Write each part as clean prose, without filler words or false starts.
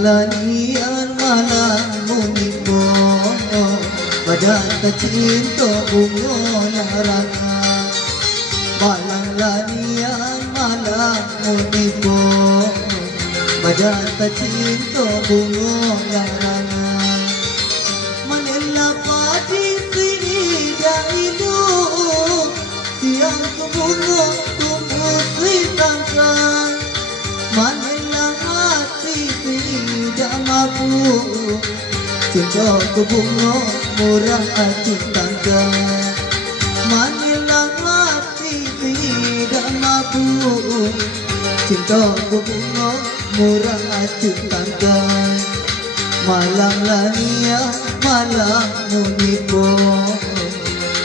lanian malang munipo, badan kecinto bungo larangan. Malang lanian malang munipo, badan kecinto bungo larangan. Manila padi sini dahulu, siang kubungo tumbuh tangkan. Manila hati tidak mampu, cinta kubungo murah hati tangga. Manila hati tidak mampu, cinta kubungo murah hati tangga. Malam lania malam munipo,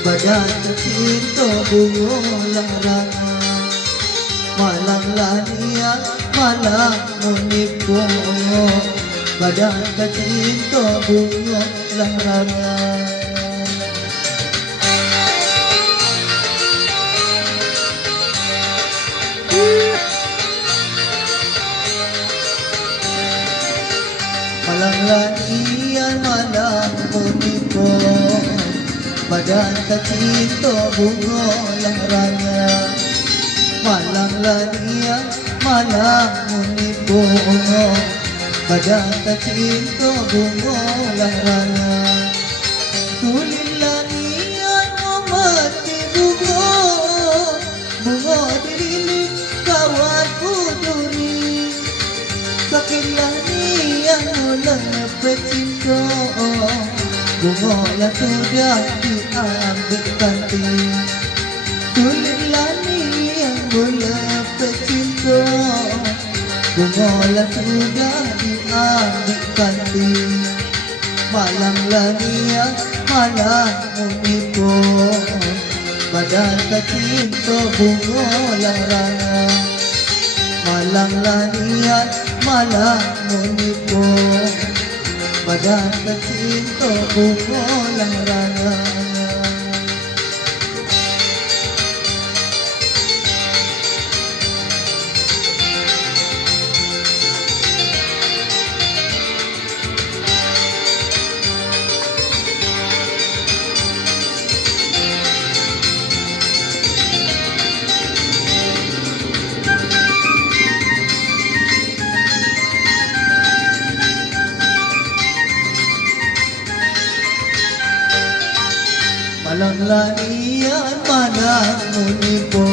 badan cinta bungo larangan. Malam lania malam munipo, badan cinta bungo larangan. Malang lanian malang munipo, badan kecinto bungo larangan. Malang lanian malang munipo, badan kecinto bungo larangan. Sulit lanian memati bungo, bungo dililit kawan kuduri. Sakit lanian mula pecinta, bungo yang sudah diambil ganti. Sulit lanian mula pecinta, bungo yang sudah diambil ganti. Malam lanian malam munipo, badan kecinta bungo larangan. Malam lanian malam munipo, badan kecinta bungo larangan. Malang lanian malang munipo,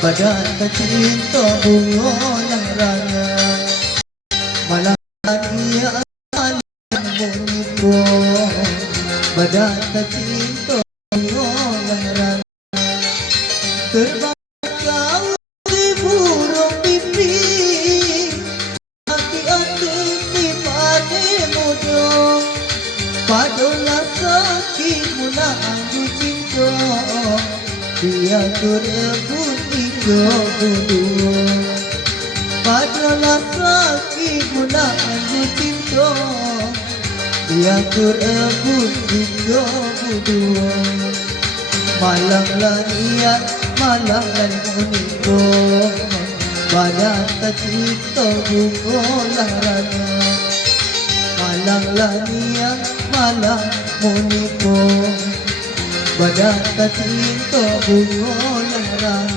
badan kecinta bungo larangan. Malang lanian malang munipo, badan kecinta bungo larangan. Terbang kau di burung pipih, hati-hati di padi muda. Padolah sakit mula aku cinta, dia terebut tiga berdua. Padolah sakit mula aku cinta, dia terebut tiga berdua. Malam lanian malam munipo, badan kecinta bungo larangan. Malang lanian malang munipo, badan kecinta bungo larangan.